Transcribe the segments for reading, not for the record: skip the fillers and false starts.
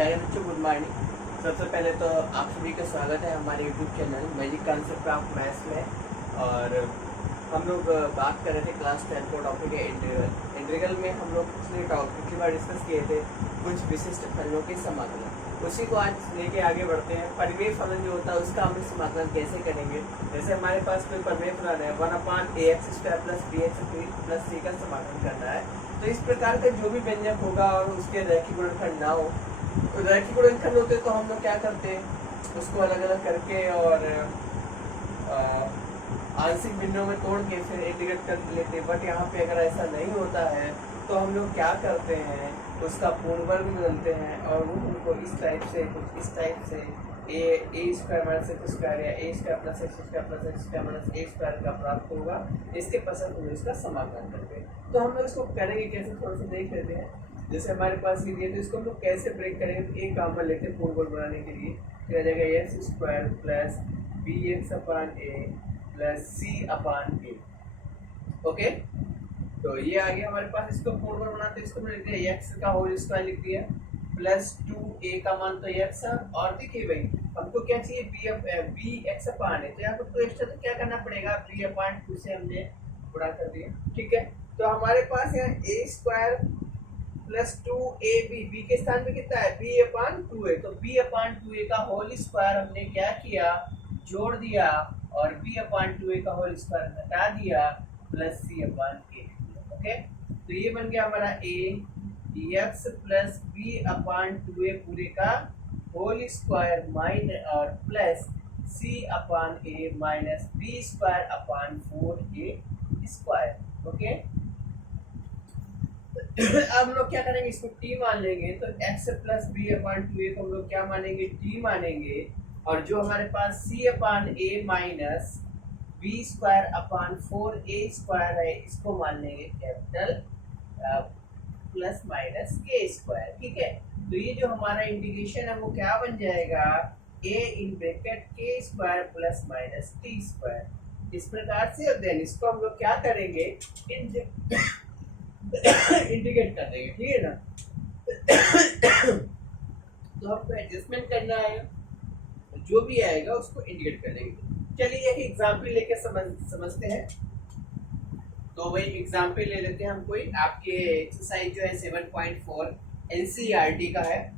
प्यारे बच्चों, good morning. सबसे पहले तो आप सभी का स्वागत है हमारे YouTube channel magic concept of maths में। और हम लोग बात कर रहे थे क्लास 10 का टॉपिक है इंटीग्रल। इंटीग्रल में हम लोग पिछली बार डिस्कस किए थे कुछ विशिष्ट फलनों के समाकलन, उसी को आज लेके आगे बढ़ते हैं। परिमेय फलन जो होता है उसका हम समाकलन कैसे करेंगे। जैसे हमारे पास कोई परिमेय फलन है 1/ax² + bx + c का समाकलन करना है, तो इस प्रकार का जो भी व्यंजक होगा और उसके रैखिक गुणनखंड ना हो, रैखिक गुणनखंड होते तो हम लोग क्या करते हैं, उसको अलग अलग करके और आंशिक बिंदुओं में तोड़ के फिर इंटीग्रेट कर लेते हैं। बट यहाँ पे अगर ऐसा नहीं होता है तो हम लोग क्या करते हैं, उसका पूर्ण वर्ग बदलते हैं और वो हमको इस टाइप से a² - x² या a² + x² + x² का प्राप्त होगा। इसके पसंद हम इसका समाकलन करते हैं। तो हम लोग इसको करेंगे कैसे, थोड़ा सा देख लेते हैं। जैसे हमारे पास ये दिया तो इसको हम लोग कैसे ब्रेक करेंगे, तो एक काम लेते हैं पूर्ण वर्ग बनाने के लिए। क्या जाएगा x² + bx/a + c/a। ओके, तो ये आ गया हमारे पास। इसको पूर्ण वर्ग बनाते हैं, इसको हमने लिख दिया x का होल स्क्वायर लिख दिया +2a का मान तो x है। और देखिए भाई हमको क्या चाहिए, bx/a। तो यहाँ पर तो एक्स्ट्रा तो क्या करना पड़ेगा, b/2 से हमने गुणा कर दिया। ठीक है, तो हमारे पास यहाँ a² + 2ab, b के स्थान पे कितना है, b/2a। तो b/2a का होल स्क्वायर हमने क्या किया, जोड़ दिया और b/2a का होल स्क्वायर घटा दिया +c/a। ओके, तो ये बन गया हमारा a dx + b/2a पूरे का होल स्क्वायर माइनस और plus c/a minus b²/4a²। Okay, अब हम लोग क्या करेंगे, इसको t मान लेंगे। तो x + b/2a को हम लोग क्या मानेंगे, t मानेंगे। और जो हमारे पास c/a माइनस b²/4a² है, इसको मान लेंगे कैपिटल प्लस माइनस k²। ठीक है, तो ये जो हमारा इंटीग्रेशन है वो क्या बन जाएगा, a(k² + -t²। इस प्रकार से। और देन इसको हम लोग क्या करेंगे, इंटीग्रेट कर देंगे। ठीक है ना, तो हमको एडजस्टमेंट करना है, जो भी आएगा उसको इंटीग्रेट कर देंगे। चलिए एक एग्जांपल लेके समझते हैं। तो भाई एग्जांपल ले लेते हैं हम कोई। आपके एक्सरसाइज जो है 7.4 एनसीईआरटी का है,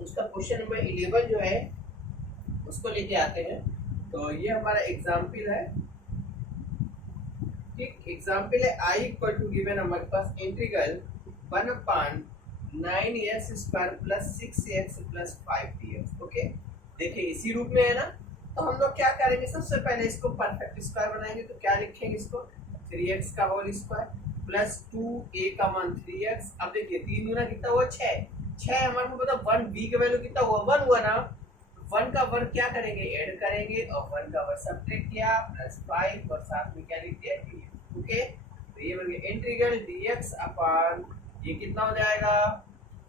उसका क्वेश्चन नंबर 11 जो है उसको लेके आते हैं। तो ये हमारा एग्जांपल है। ठीक, एग्जांपल है I गिवन हमारे पास integral 1/9x² + 6x + 5dx। Okay, देखिए इसी रूप में है ना। तो हम लोग क्या करेंगे, सबसे पहले इसको परफेक्ट स्क्वायर बनाएंगे। तो क्या लिखेंगे, इसको 3x का होल स्क्वायर प्लस 2a का मान 3x। अब देखिए 3 गुना कितना हुआ, 6 हमारे को पता 1 b का वैल्यू कितना हुआ, 1 हुआ ना। 1 का वर्ग क्या करेंगे, ऐड करेंगे और 1 का वर्ग सब्ट्रैक्ट किया +5 और साथ में क्या लिख दिया d। ओके, तो ये बन गया इंटीग्रल dx/, ये कितना हो जाएगा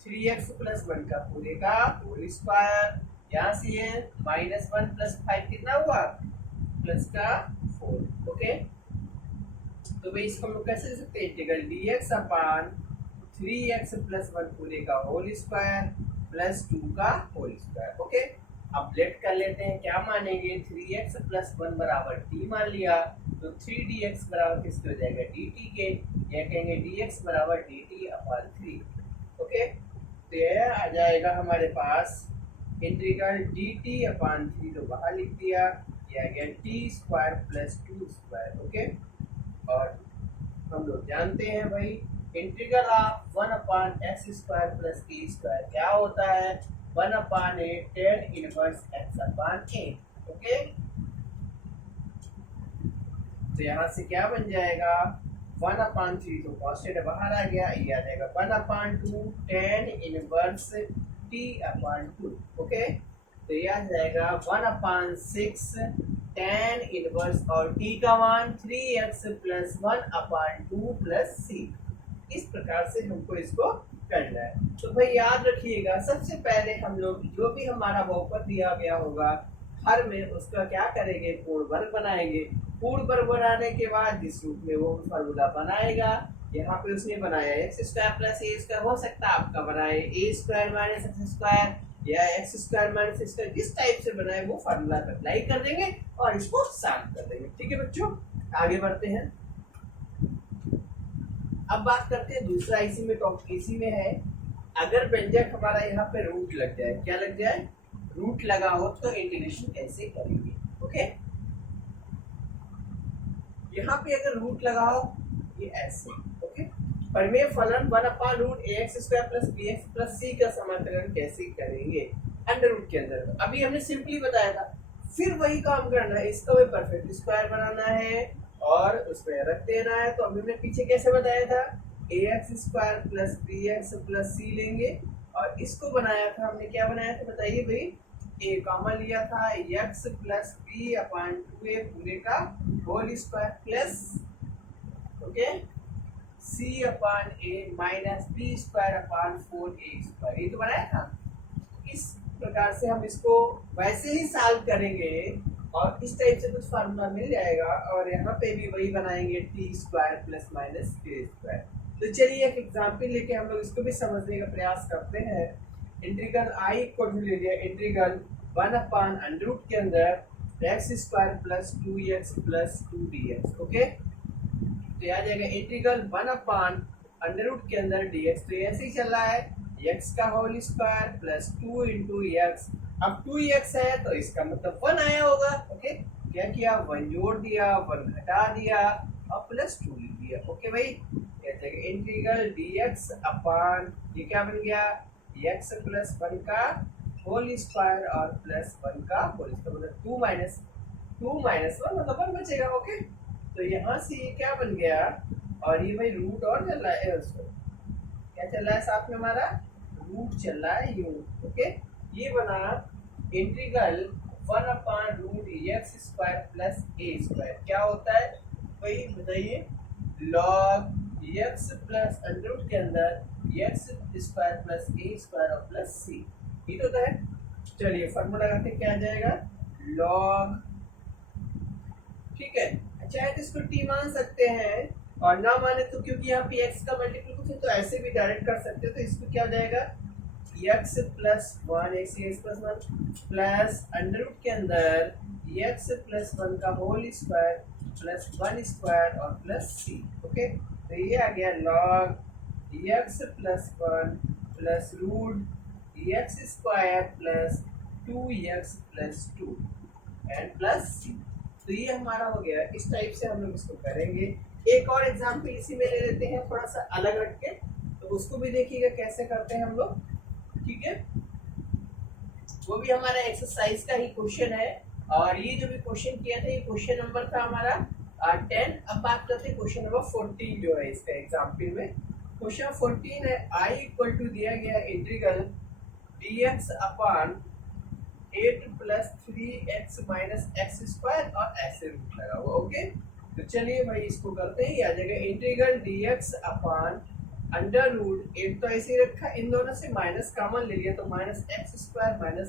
3x + 1 का पूरे का होल स्क्वायर। यहाँ से ये -1 + 5 कितना हुआ, प्लस का 4। ओके, तो भाई इसको हम लोग कैसे लिख सकते हैं, इंटीग्रल dx/3x + 1 पूरे का होल स्क्वायर +2 का होल स्क्वायर। ओके, अब लेट कर लेते हैं, क्या मानेंगे 3x + 1 बराबर t मान लिया। तो 3dx बराबर किसके हो जाएगा, dt के, या कहेंगे dx बराबर dt/3। ओके, तो यह आ जाएगा हमारे पास इंटीग्रल dt/3, तो बाहर लिख दिया, यह आ गया t² + 2²। ओके, और हम लोग जानते हैं भाई इंटीग्रल ऑफ 1/x² + a² क्या होता है, 1/a tan 1x/a। ओके, तो यहाँ से क्या बन जाएगा 1/3, तो कांस्टेंट बाहर आ गया, ये आ जाएगा 1/2 tan 1t/2। ओके, तो ये आ जाएगा 1/6 tan 1 और t का मान 3x + 1/2 + c। इस प्रकार से हमको इसको करना है। तो भाई याद रखिएगा, सबसे पहले हम लोग जो भी हमारा बहुपद दिया गया होगा हर में उसका क्या करेंगे, पूर्ण वर्ग बनाएंगे। पूर्ण वर्ग बनाने के बाद जिस रूप में वो फॉर्मूला बनाएगा, यहाँ पे उसने बनाया x² + a², हो सकता है आपका बनाए a² - x², या x square minus x square जिस टाइप से बना है वो फार्मूला अप्लाई कर देंगे और इसको सॉल्व कर देंगे। ठीक है बच्चों, आगे बढ़ते हैं। अब बात करते हैं दूसरा, इसी में है अगर व्यंजक हमारा यहाँ पे रूट लग जाए, क्या लग जाए, रूट लगा हो तो इंटीग्रेशन कैसे करेंगे। ओके, यहाँ पे अगर रूट लगा हो ये ऐसे, ओके, परिमेय फलन 1/√ax² + bx + c का समाकलन कैसे करेंगे अंडर रूट के अंदर। अभी हमने सिंपली बताया था, फिर वही काम करना है, इसका भी परफेक्ट स्क्वायर बनाना है और उसमें रख देना है। तो अभी हमने पीछे कैसे बताया था, ax² + bx + c लेंगे और इसको बनाया था हमने, क्या बनाया था बताइए भाई, a कॉमन लिया था x + b/2a पूरे का whole square plus, okay, c/a - b²/4a², ये तो बनाया था। इस प्रकार से हम इसको वैसे ही सॉल्व करेंगे और इस टाइप से कुछ फार्मूला मिल जाएगा और यहाँ पे भी वही बनाएंगे t² ± k²। तो चलिए एक एग्जाम्पल लेके हम लोग इसको भी समझने का प्रयास करते हैं। इंटीग्रल i को ले लिया, इंटीग्रल 1/√, के अंदर x² + 2x + 2dx, ओके, तो आ जाएगा इंटीग्रल 1/√, के अंदर dx, तो ऐसे ही चल रहा है x का होल स्क्वायर प्लस 2 × x। अब 2x है तो इसका मतलब 1 आया होगा। ओके, क्या किया, 1 जोड़ दिया, 1 घटा दिया और प्लस 2 लिख दिया। ओके भाई, इंटीग्रल dx अपान ये क्या बन गया, x + 1 का होल स्क्वायर और प्लस 1 का होल स्क्वायर, मतलब 2 - 1 मतलब 1 बचेगा। ओके, तो यहाँ से ये क्या बन गया और ये भाई रूट और चल रहा है, उसको क्या चल रहा है साथ में, हमारा रूट चल रहा है यू। ओके, ये बना इंटीग्रल 1/√x² + a², क्या होता है भाई बताइए, log x + √, के अंदर x² + a² और प्लस c, ये तो है। चलिए फार्मूला लगाते क्या आ जाएगा, log, ठीक है, चाहे तो इसको t मान सकते हैं और ना माने तो, क्योंकि यहाँ पे x का मल्टीपल कुछ है तो ऐसे भी डायरेक्ट कर सकते हो। तो इसको क्या हो जाएगा, x + 1 x + 1 प्लस √ के अंदर x + 1 का होल स्क्वायर प्लस 1² और प्लस c। ओके, तो ये आ गया log x + 1 plus √x² plus 2x + 2 and plus c। तो ये हमारा हो गया। इस टाइप से हम लोग इसको करेंगे। एक और एग्जाम्पल इसी में ले लेते हैं, थोड़ा सा अलग हट के, तो उसको भी देखिएगा कैसे करते हैं हम लोग। ठीक है, वो भी हमारा एक्सरसाइज का ही क्वेश्चन है और ये जो भी क्वेश्चन किया था ये क्वेश्चन नंबर था हमारा 10। अब बात करते हैं क्वेश्चन नंबर 14 जो है इसका एग्जाम्पल में। क्वेश्चन 14 है, i = दिया गया इंटीग्रल dx अपान 8 + 3x - x² और ऐसे रूट लगा हुआ। ओके, तो चलिए भाई इसको करते हैं। आ जाएगा इंटीग्रल dx अपान √8, तो ऐसे ही रखा, इन दोनों से माइनस कॉमन ले लिया तो -x² -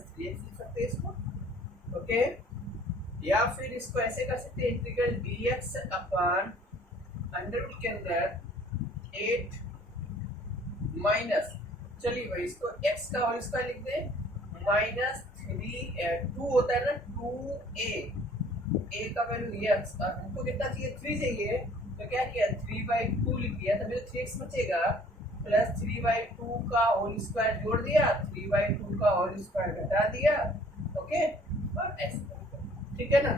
3x लिख सकते हैं इसको। ओके, या फिर इसको ऐसे कर सकते हैं, इंटीग्रल dx अपान √, के अंदर 8 माइनस, चलिए भाई इसको x का होल स्क्वायर लिख दें, -2 होता है ना, 2a, a का वैल्यू x और हमको कितना चाहिए, 3 चाहिए, तो क्या किया 3/2 लिख दिया, तभी तो 3x बचेगा, प्लस 3/2 का होल स्क्वायर जोड़ दिया, 3/2 का होल स्क्वायर घटा दिया। ओके, और ऐसे, ठीक है ना।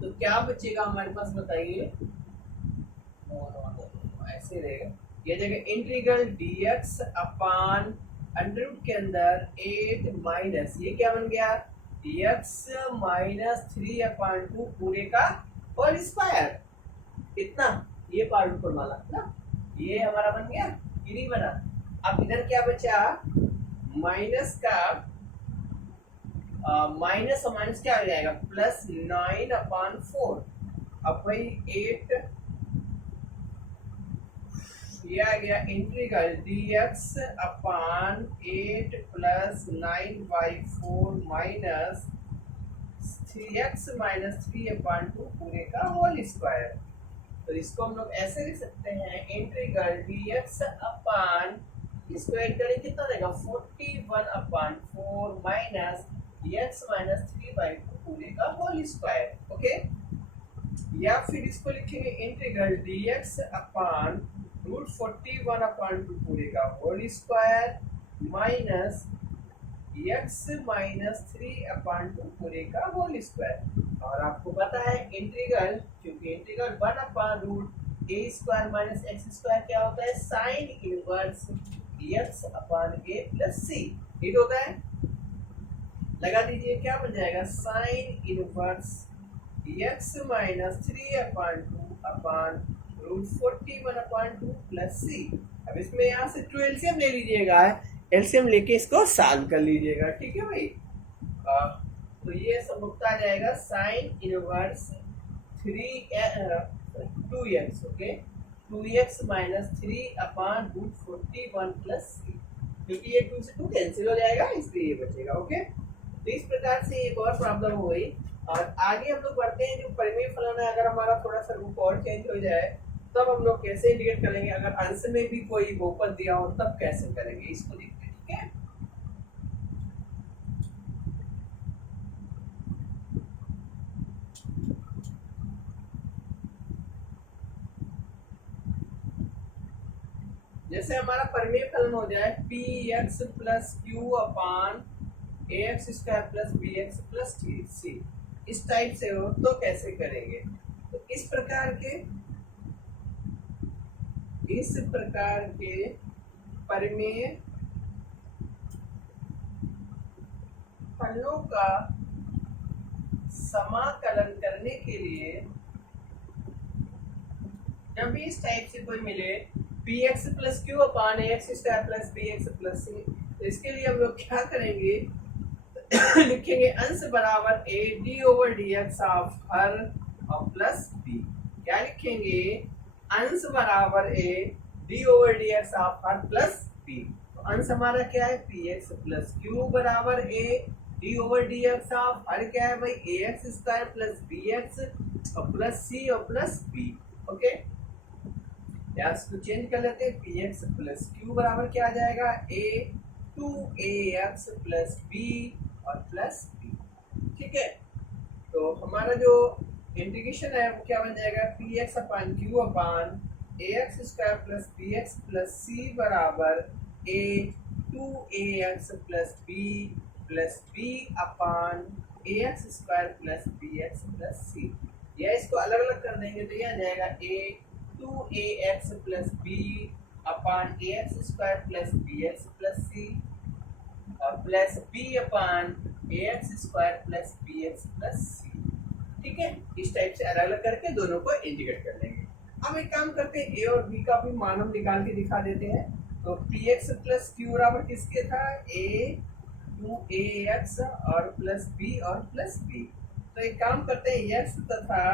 तो क्या बचेगा हमारे पास बताइए, ऐसे रहेगा, ये जगह इंटीग्रल dx अपान √ के अंदर 8 माइनस ये क्या बन गया, x - 3/2 पूरे का होल स्क्वायर, इतना, ये पार्ट ऊपर वाला ना, ये हमारा बन गया, ये नहीं बना। अब इधर क्या बचा, माइनस का माइनस और माइनस क्या आ जाएगा, +9/4। अब भाई 8, ये आ गया इंटीग्रल dx अपान 8 + 9/4 माइनस 3x - 3/2 पूरे का होल स्क्वायर। तो इसको हम लोग ऐसे लिख सकते हैं, इंटीग्रल dx अपान इसको ऐड करें कितना रहेगा 41/4 माइनस x माइनस 3/2 पूरे का होल स्क्वायर। ओके, या फिर इसको लिखेंगे इंटीग्रल dx अपॉन रूट 41/2 पूरे का whole square minus x minus 3/2 पूरे का होल स्क्वायर। और आपको पता है इंटीग्रल, क्योंकि इंटीग्रल 1/रूट a square minus x square क्या होता है, sine inverse x upon a plus C. ठीक होता है, लगा दीजिए, क्या बन जाएगा sine inverse x minus 3/2 upon root 41/2 plus C. अब इसमें यहाँ से ट्रू एलसीएम ले लीजिएगा, एलसीएम लेके इसको सॉल्व कर लीजिएगा। ठीक है भाई, तो ये सब मुक्त आ जाएगा sine inverse 2x, okay, 2x minus 3/√41 plus C, क्योंकि ये 2 से 2 कैंसिल हो जाएगा, इसलिए ये बचेगा। ओके, तो इस प्रकार से एक और प्रॉब्लम हो गई। और आगे हम लोग बढ़ते हैं, जो परिमेय फलन है, अगर हमारा थोड़ा सा रूप और चेंज हो जाए तब हम लोग कैसे इंडिकेट करेंगे, अगर अंश में भी कोई बहुपद दिया हो तब कैसे करेंगे, इसको देखते हैं। ठीक है, जैसे हमारा परिमेय फलन हो जाए px plus Q upon ax square plus bx plus C, इस टाइप से हो तो कैसे करेंगे। तो इस प्रकार के परिमेय फलनों का समाकलन करने के लिए जब भी इस टाइप से कोई मिले px plus Q upon ax square plus bx plus C, तो इसके लिए हम लोग क्या करेंगे लिखेंगे अंश बराबर a d over dx of हर और प्लस b। क्या लिखेंगे, अंश बराबर a d over dx of हर प्लस b। तो अंश हमारा क्या है px प्लस क्यू बराबर a d over dx of हर क्या है भाई ax स्क्वायर प्लस bx और प्लस c और प्लस b। ओके, या इसको चेंज कर लेते हैं, px प्लस क्यू बराबर क्या आ जाएगा a 2ax प्लस b और प्लस b। ठीक है, तो हमारा जो इंटीग्रेशन है वो क्या बन जाएगा px upon Q upon ax square plus bx plus c बराबर a 2ax plus b upon ax square plus bx plus c। या इसको अलग अलग कर देंगे तो ये आ जाएगा a 2ax plus b upon ax square plus bx plus c और plus b upon ax square plus bx plus c। ठीक है, इस टाइप से अलग अलग करके दोनों को इंटीग्रेट कर लेंगे। अब एक काम करते हैं, a और b का भी मान हम निकाल के दिखा देते हैं। तो px प्लस क्यू बराबर किसके था, a 2ax और प्लस b और प्लस b। तो एक काम करते हैं, x तथा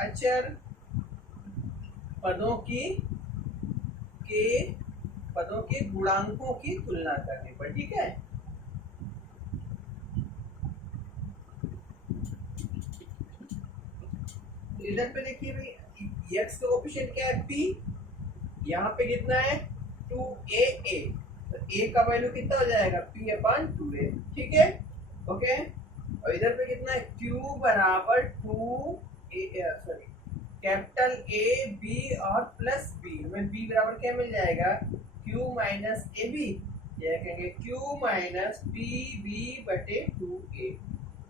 अचर पदों के गुणांकों की तुलना करने पर। ठीक है, इधर पे देखिए भाई x का कोएफिशिएंट क्या है p, यहाँ पे कितना है 2a, तो a का वैल्यू कितना हो जाएगा p अपॉन 2a। ठीक है, ओके, और इधर पे कितना है q बराबर 2a, sorry capital A B और प्लस B, हमें B बराबर क्या मिल जाएगा Q माइनस ए बी, यह कहेंगे Q माइनस पी बी बटे 2A।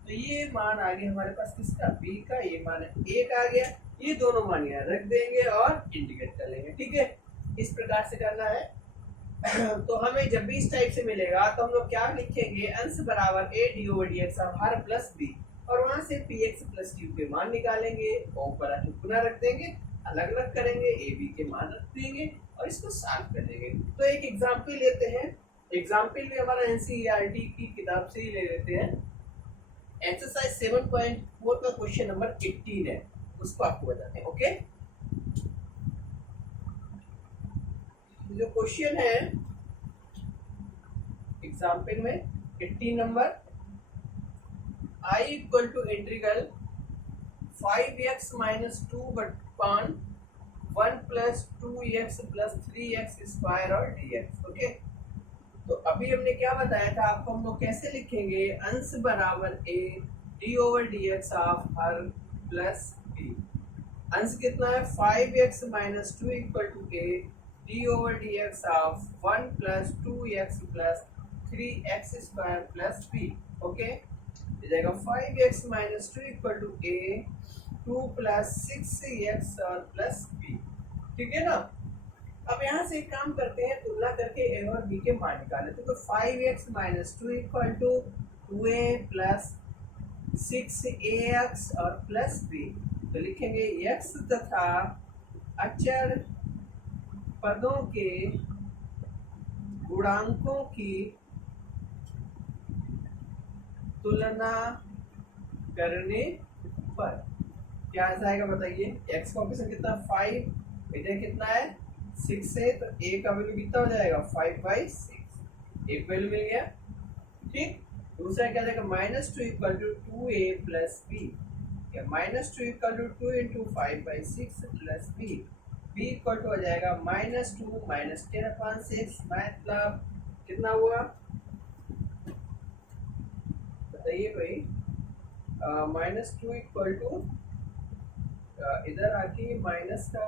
तो ये मान आ गया हमारे पास किसका, B का, ये मान 1 आ गया। ये दोनों मान यहाँ रख देंगे और इंटीग्रेट कर लेंगे। ठीक है, इस प्रकार से करना है। तो हमें जब भी इस टाइप से मिलेगा तो हम लोग क्या लिखेंगे, अंश बराबर a d over dx of हर प्लस b, और वहां से px प्लस q के मान निकालेंगे और ऊपर आके पुनः रख देंगे, अलग अलग करेंगे, a b के मान रख देंगे और इसको सॉल्व कर देंगे। तो एक एग्जांपल लेते हैं, एग्जांपल भी हमारा एनसीईआरटी की किताब से ही ले लेते हैं। एक्सरसाइज 7.4 का क्वेश्चन नंबर 18 है, उसको आपको बताते हैं। ओके, जो क्वेश्चन है एग्जाम्पल में 18 number, I equal to integral 5x minus 2 upon 1 plus 2x plus 3x square और dx। ओके, तो अभी हमने क्या बताया था आपको, हम लोग कैसे लिखेंगे, अंश बराबर a d over dx of हर प्लस b। अंश कितना है 5x minus 2 equal to a d over dx of 1 plus 2x plus 3x square plus b। Okay, हो जाएगा 5x minus 2 equal to a 2 plus 6x और plus b। ठीक है ना। अब यहाँ से एक काम करते हैं, तुलना करके a और b के मान निकाल लेते हैं। तो 5x minus 2 equal to 2a plus 6ax और प्लस b। तो लिखेंगे x तथा अचर पदों के गुणांकों की तुलना करने पर क्या आएगा बताइए। x का ऑप्शन कितना 5, इधर कितना है 6 है, तो a का वैल्यू कितना हो जाएगा 5/6, एक वैल्यू मिल गया। ठीक, दूसरा क्या जाएगा minus 2 equal to 2a plus b, या minus 2 equal to 2 into 5/6 plus b, b equal to हो जाएगा माइनस 2 माइनस 10/6, मतलब कितना हुआ बताइए भाई। माइनस 2 इक्वल टू इधर आके माइनस का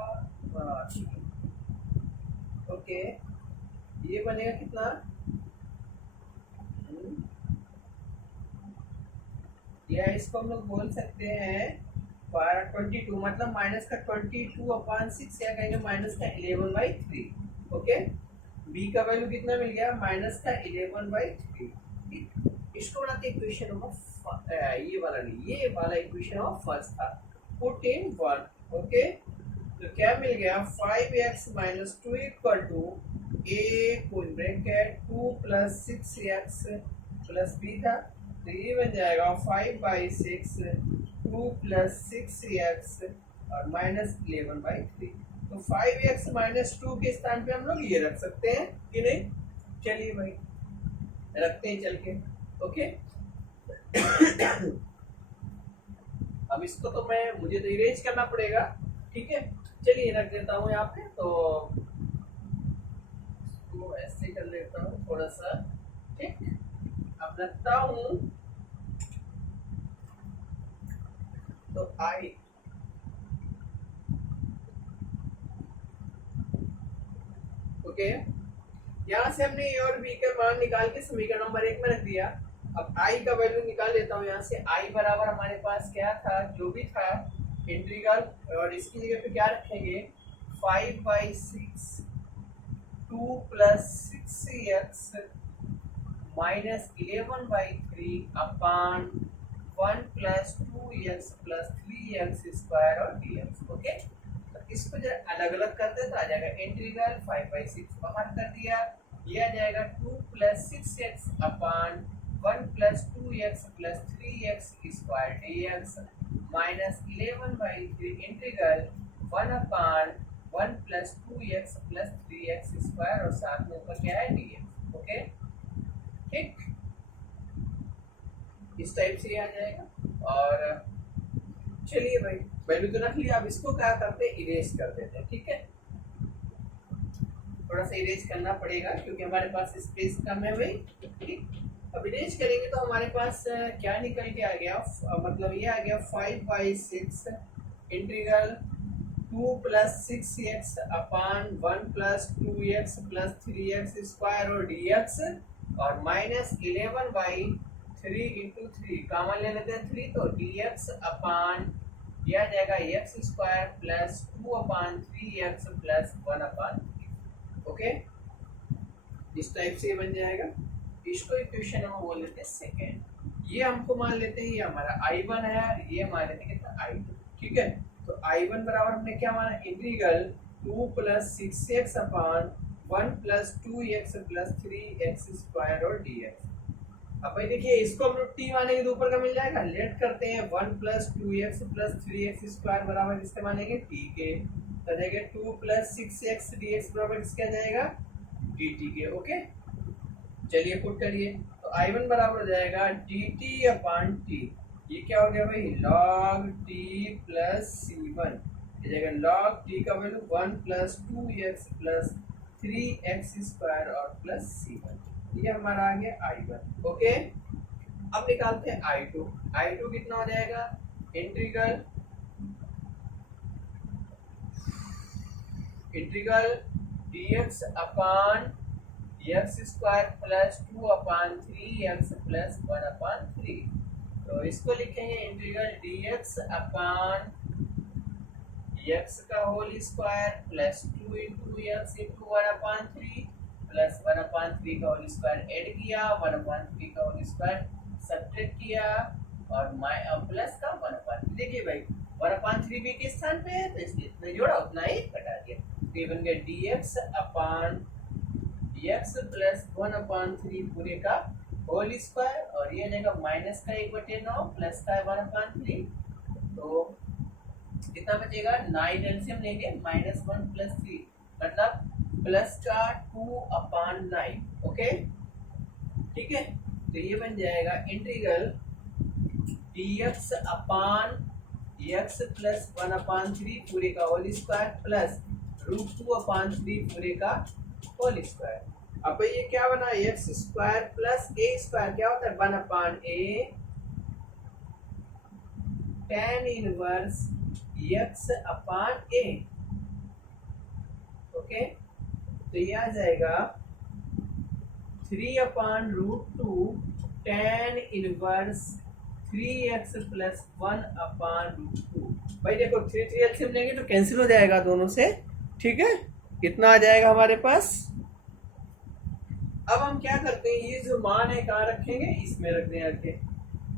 ओके, ये बनेगा कितना, या इसको हम लोग बोल सकते हैं 22, मतलब माइनस का 22/6, या कहेंगे माइनस का 11/3। ओके, b का वैल्यू कितना मिल गया माइनस का 11/3। इसको बनाते इक्वेशन ऑफ ये वाला नहीं, ये वाला इक्वेशन ऑफ फर्स्ट था, पुट इन 1। ओके, तो क्या मिल गया 5x minus 2 equal to a कोई bracket 2 plus 6x plus b था, तो ये बन जाएगा 5/6 2 प्लस 6x और माइनस 11/3। तो 5x माइनस 2 के स्थान पे हम लोग ये रख सकते हैं कि नहीं, चलिए भाई रखते हैं चल के। ओके अब इसको तो मुझे तो इरेज करना पड़ेगा। ठीक है, चलिए रख देता हूँ यहाँ पे, तो इसको ऐसे कर लेता हूँ थोड़ा सा। ठीक, अब रखता हूँ तो आई ओके, यहाँ से हमने ए और बी का मान निकाल के समीकरण नंबर 1 में रख दिया। अब आई का वैल्यू निकाल लेता हूँ यहाँ से। आई बराबर हमारे पास क्या था, जो भी था इंटीग्रल, और इसकी जगह पे क्या रखेंगे 5/6 2 प्लस 6x माइनस 11/3 अपान 1 plus 2x plus 3x square और dx। ओके, तो इसको जब अलग अलग करते हैं तो आ जाएगा इंटीग्रल 5/6 बाहर कर दिया, ये आ जाएगा 2 प्लस 6x अपान 1 plus 2x plus 3x square dx minus 11/3 integral 1 अपान 1 plus 2x plus 3x square और साथ में ऊपर क्या है dx। ओके, ठीक, इस टाइप से आ जाएगा। और चलिए भाई वैल्यू तो रख लिया, अब इसको क्या करते हैं इरेज कर देते हैं। ठीक है, थोड़ा सा इरेज करना पड़ेगा क्योंकि हमारे पास स्पेस कम है भाई। ठीक, अब इरेज करेंगे तो हमारे पास क्या निकल के आ गया, मतलब ये आ गया 5/6 इंटीग्रल 2 प्लस 6x अपान 1 plus 2x plus 3x square और dx और माइनस 11/3 इंटू 3 कॉमन ले लेते हैं 3, तो dx अपान यह आ जाएगा x square plus 2/3x plus 1/3। Okay, इस टाइप से बन जाएगा। इसको इक्वेशन हम बोल लेते हैं सेकेंड। ये हमको मान लेते हैं ये हमारा I1 है, ये मान लेते हैं कितना I2। ठीक है, तो I1 बराबर हमने क्या माना इंटीग्रल 2 प्लस 6x अपान 1 plus 2x plus 3x square और dx। अब भाई देखिए इसको हम लोग t मानेंगे तो ऊपर का मिल जाएगा, लेट करते हैं 1 plus 2x plus 3x square बराबर इसके मानेंगे t के, तो जाएगा 2 प्लस 6x dx बराबर इसका जाएगा dt के। ओके, चलिए पुट करिए, तो I1 बराबर हो जाएगा dt अपान t, ये क्या हो गया भाई log t प्लस c1, इस जगह log t का value 1 plus 2x plus 3x square और प्लस c1, ये हमारा आ गया I1। ओके, अब निकालते हैं I2। I2 कितना हो जाएगा, integral dx upon x square plus 2 upon 3x plus 1 upon 3। तो इसको लिखेंगे इंटीग्रल dx अपान x का whole square plus 2 into x into 1 upon 3 plus 1 upon 3 का होल स्क्वायर ऐड किया, 1 अपान 3 का होल स्क्वायर सब्ट्रैक्ट किया और प्लस का 1 अपान 3। देखिए भाई 1 अपान 3 भी के स्थान पे है तो इसलिए इतना जोड़ा उतना ही घटा दिया, तो ये बन गया dx upon x plus 1 upon 3 पूरे का होल स्क्वायर और ये जाएगा माइनस का 1/9 प्लस का 1 अपान 3, तो कितना बचेगा 9 एलसीएम लेंगे -1 प्लस 3 मतलब प्लस का 2 अपान 9। ओके ठीक है, तो ये बन जाएगा integral dx upon x plus 1 upon 3 पूरे का होल स्क्वायर प्लस √2 अपान 3 पूरे का होल स्क्वायर। अब ये क्या बना, एक्स स्क्वायर प्लस ए स्क्वायर क्या होता है 1 अपान a tan inverse x upon a। Okay, तो ये आ जाएगा 3 अपान √2 tan इनवर्स 3x प्लस 1 अपान √2। भाई देखो 3 एलसीएम लेंगे तो कैंसिल हो जाएगा दोनों से, ठीक है, कितना आ जाएगा हमारे पास। अब हम क्या करते हैं, ये जो मान है कहाँ रखेंगे, इसमें रख दें आके।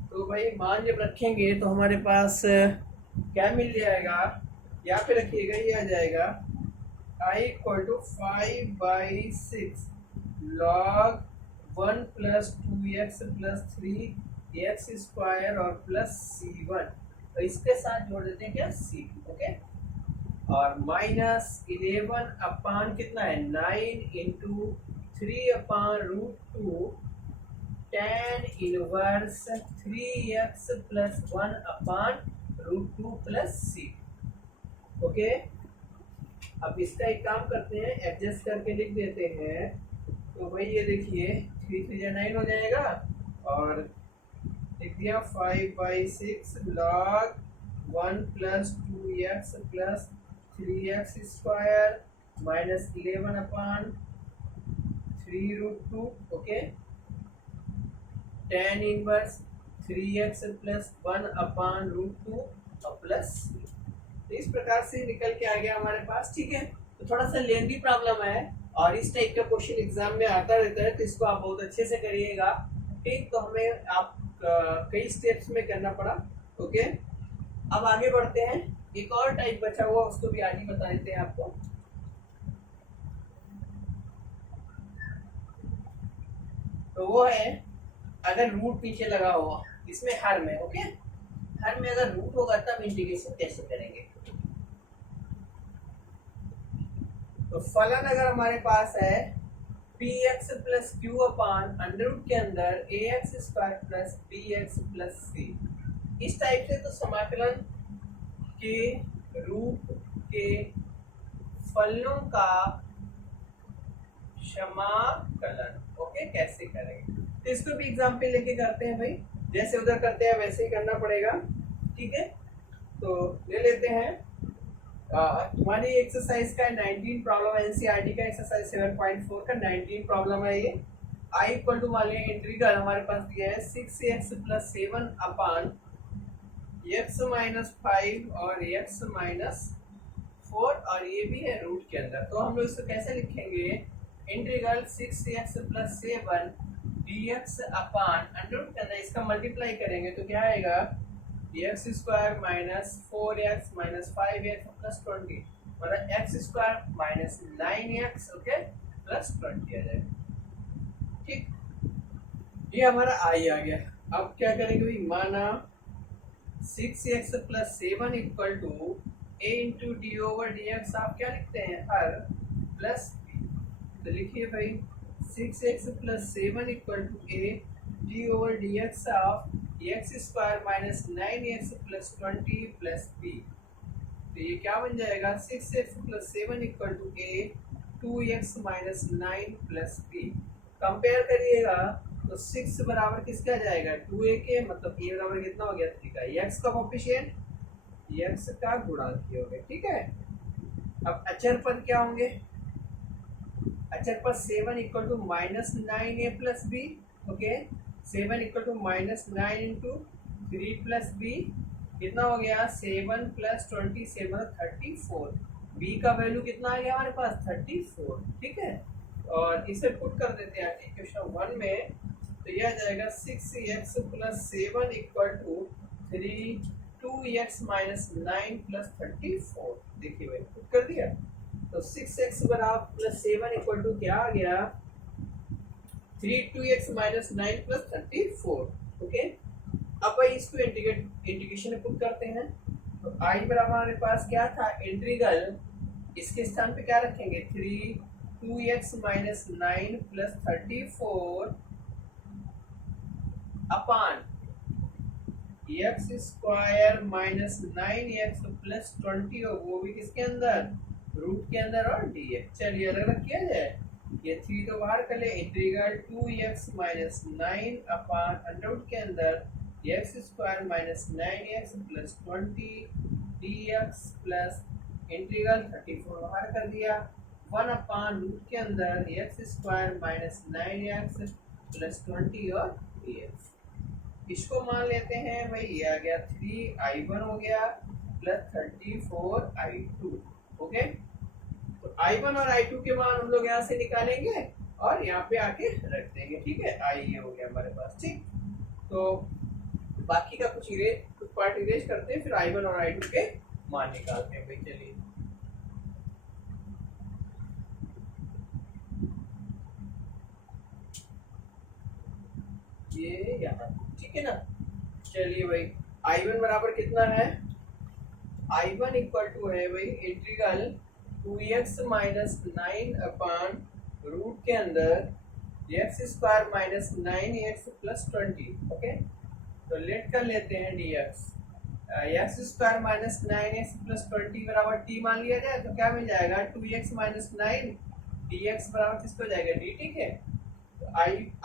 तो भाई मान जब रखेंगे तो हमारे पास क्या मिल जाएगा, यहाँ पे रखिएगा, ये आ जाएगा I = 5/6 log 1 plus 2x plus 3x square और प्लस c1, तो इसके साथ जोड़ देते हैं क्या c2। ओके, और -11 अपान कितना है 9 इंटू 3 अपान √2 tan इनवर्स 3x प्लस 1 अपान √2 प्लस c। ओके, अब इसका एक काम करते हैं, एडजस्ट करके लिख देते हैं। तो भाई ये देखिए 3 3 9 हो जाएगा और लिख दिया 5/6 log 1 plus 2x plus 3x square -11 अपान 3√2। Okay, tan inverse 3x plus 1 अपान √2 और प्लस, तो इस प्रकार से निकल के आ गया हमारे पास। ठीक है, तो थोड़ा सा लेंथी प्रॉब्लम है और इस टाइप का क्वेश्चन एग्जाम में आता रहता है, तो इसको आप बहुत अच्छे से करिएगा। ठीक, तो हमें आप कई स्टेप्स में करना पड़ा। ओके, अब आगे बढ़ते हैं, एक और टाइप बचा हुआ उसको भी आगे बता देते हैं आपको। तो वो है अगर रूट पीछे लगा हुआ इसमें हर में। ओके, हर में अगर रूट होगा तब इंटीग्रेशन कैसे करेंगे। तो फलन अगर हमारे पास है px plus q upon under root के अंदर ax square plus bx plus c, इस टाइप से तो समाकलन के रूट के फलनों का समाकलन ओके कैसे करेंगे, तो इसको भी एग्जाम्पल लेके करते हैं भाई, जैसे उधर करते हैं वैसे ही करना पड़ेगा। ठीक है, तो ले लेते हैं तुम्हारी एक्सरसाइज का 19 प्रॉब्लम, एनसीईआरटी का एक्सरसाइज 7.4 का 19 प्रॉब्लम है ये। आई इक्वल टू मान लिया इंटीग्रल हमारे पास दिया है 6x प्लस 7 अपान x माइनस 5 और x माइनस 4 और ये भी है रूट के अंदर। तो हम लोग इसको कैसे लिखेंगे, integral 6x plus 7 dx upon under root के अंदर इसका मल्टीप्लाई करेंगे तो क्या आएगा x square minus 4x minus 5x plus 20, मतलब x square minus 9x okay plus 20 आ जाएगा। ठीक, ये हमारा आई आ गया। अब क्या करेंगे भाई, माना 6x plus 7 equal to a into d over d x, आप क्या लिखते हैं हर प्लस b, तो लिखिए भाई 6x plus 7 equal to a d over d x of x square minus 9x plus 20 plus b। तो ये क्या बन जाएगा 6x plus 7 equal to a 2x minus 9 plus b. Compare करिएगा तो 6 बराबर किसका जाएगा 2a के, मतलब a बराबर कितना हो गया 3 का, x का कोफिशिएंट x का गुणांक हो गया। ठीक है, अब अचर पद क्या होंगे, अचर पद 7 equal to minus 9a plus b. Okay, 7 equal to minus 9 into 3 plus b, कितना हो गया 7 प्लस 27 34। बी का वैल्यू कितना आ गया हमारे पास 34। ठीक है, और इसे पुट कर देते हैं इक्वेशन 1 में, तो यह आ जाएगा 6x plus 7 equal to 3 2x minus 9 plus 34। देखिए भाई पुट कर दिया, तो 6x बराबर प्लस 7 इक्वल टू क्या आ गया 3 2x माइनस 9 प्लस 34। ओके, अब भाई इसको इंटीग्रेशन में पुट करते हैं, तो आई बराबर हमारे पास क्या था इंटीग्रल, इसके स्थान पे क्या रखेंगे 3 2x minus 9 plus 34 upon x square minus 9x plus 20, और वो भी किसके अंदर रूट के अंदर और dx। चलिए अलग अलग किया जाए, ये 3 तो बाहर कर ले, integral 2x minus 9 upon under root के अंदर x square minus 9x plus 20 dx plus integral 34 बाहर कर दिया 1 अपान रूट के अंदर x square minus 9x plus 20 और dx। इसको मान लेते हैं भाई, ये आ गया 3i1 हो गया प्लस 34i2। ओके, तो i1 और i2 के मान हम लोग यहाँ से निकालेंगे और यहाँ पे आके रख देंगे। ठीक है, i ये हो गया हमारे पास। ठीक, तो बाकी का कुछ पार्ट इरेज करते हैं, फिर i1 और i2 के मान निकालते हैं भाई। चलिए ये यहाँ, ठीक है ना। चलिए भाई i1 बराबर कितना है, i1 इक्वल टू है भाई इंटीग्रल 2x माइनस 9 अपान रूट के अंदर x square minus 9x plus 20। Okay, तो लेट कर लेते हैं dx, x square minus 9x plus 20 बराबर t मान लिया जाए तो क्या मिल जाएगा 2x माइनस 9 dx बराबर किसको हो जाएगा dt। ठीक है, तो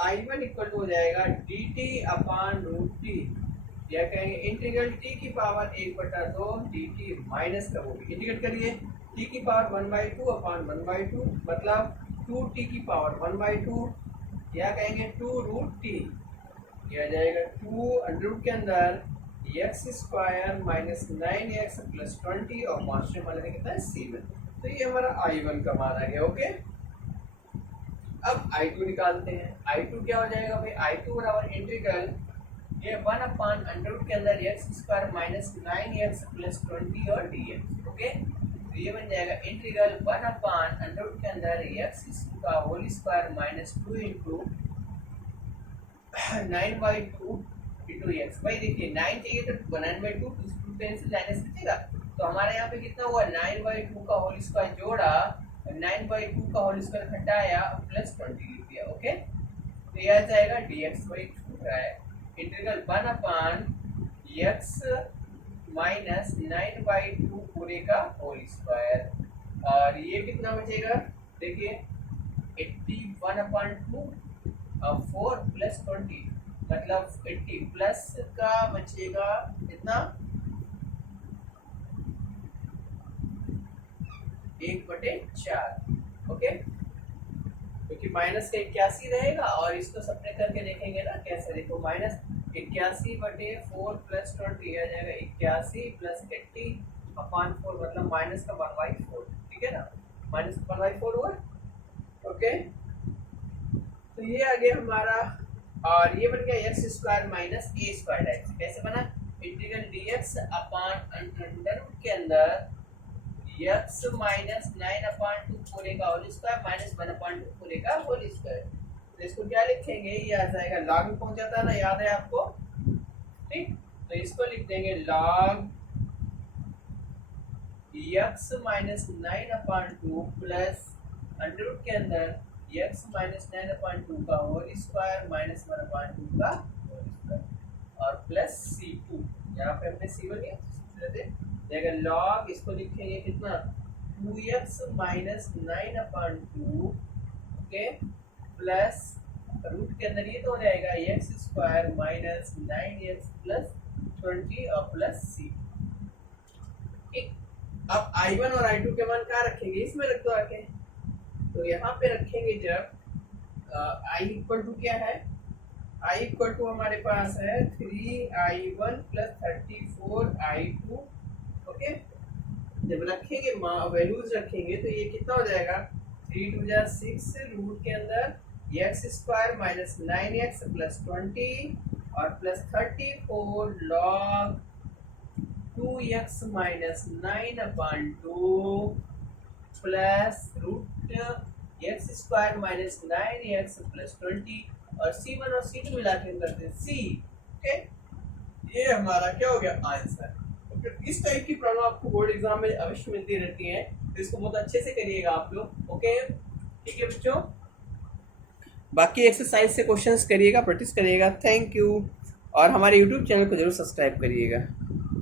i1 इक्वल टू हो जाएगा dt अपान रूट टी, या कहेंगे इंटीग्रल t की पावर 1/2 dt माइनस का, वो भी इंटीग्रेट करिए t की पावर 1/2 अपान 1/2, मतलब 2t की पावर 1/2, या कहेंगे 2 रूट टी, यह आ जाएगा 2 अंडर रूट के अंदर x square minus 9x plus 20 और कॉन्स्टेंट मान लेते कितना है 7। तो ये हमारा i1 का मान आ गया। ओके, अब i2 निकालते हैं। i2 क्या हो जाएगा भाई, i2 बराबर इंटीग्रल ये 1 अपान अंडर रूट के अंदर x square minus 9x plus 20 और dx। ओके, तो ये बन जाएगा इंटीग्रल 1 अपान अंडर रूट के अंदर एक्स का whole square minus 2 into 9/2 into x. भाई देखिए 9 चाहिए तो 9/2 2 कैंसिल लाइनस बचेगा, तो हमारे यहाँ पे कितना हुआ 9/2 का होल स्क्वायर जोड़ा, 9/2 का होल स्क्वायर घटाया प्लस 20 लिख दिया। ओके, तो यह आ जाएगा dx बाई 2 रहा है इंटीग्रल 1 अपान x माइनस 9/2 पूरे का होल स्क्वायर, और ये कितना बचेगा देखिए 81 अपान 2 और 4 प्लस 20, मतलब 80 प्लस का बचेगा कितना 1/4। ओके, क्योंकि माइनस का 81 रहेगा और इसको सबट्रैक्ट करके देखेंगे ना कैसे, देखो माइनस 81/4 प्लस 20 आ जाएगा 81 प्लस 80 अपान 4, मतलब माइनस का 1/4। ठीक है ना, माइनस 1/4 हुआ। ओके, तो ये आ गया हमारा, और ये बन गया x square minus a square x. कैसे बना, integral dx upon under root के अंदर x माइनस 9/2 पूरे का होल स्क्वायर माइनस 1/2 पूरे का होल स्क्वायर। तो इसको क्या लिखेंगे, ये आ जाएगा लॉग में पहुंच जाता है ना, याद है आपको। ठीक, तो इसको लिख देंगे log x minus 9/2 plus under root के अंदर x माइनस 9/2 का होल स्क्वायर माइनस 1/2 का होल स्क्वायर और प्लस c2। यहाँ पे हमने c1 लिया, देखिए लॉग इसको लिखेंगे कितना 2x minus 9/2 okay plus root के अंदर ये तो हो जाएगा x square minus 9x plus 20 और प्लस c। ठीक, अब I1 और I2 के मान कहाँ रखेंगे, इसमें रख दो आके। तो यहाँ पे रखेंगे जब I इक्वल टू क्या है, I इक्वल टू हमारे पास है 3I1 प्लस 34I2 ओके। जब रखेंगे वैल्यूज रखेंगे तो ये कितना हो जाएगा 3 2 जा 6 रूट के अंदर x square minus 9x plus 20 और plus 34 log 2x minus 9/2 plus root x square minus 9x plus 20 और C1 और C2 मिला के करते हैं C। ओके, ये हमारा क्या हो गया आंसर। ओके, इस टाइप की प्रॉब्लम आपको बोर्ड एग्जाम में अवश्य मिलती रहती है, तो इसको बहुत अच्छे से करिएगा आप लोग। ओके ठीक है बच्चों, बाकी एक्सरसाइज से क्वेश्चंस करिएगा, प्रैक्टिस करिएगा। थैंक यू, और हमारे यूट्यूब चैनल को जरूर सब्सक्राइब करिएगा।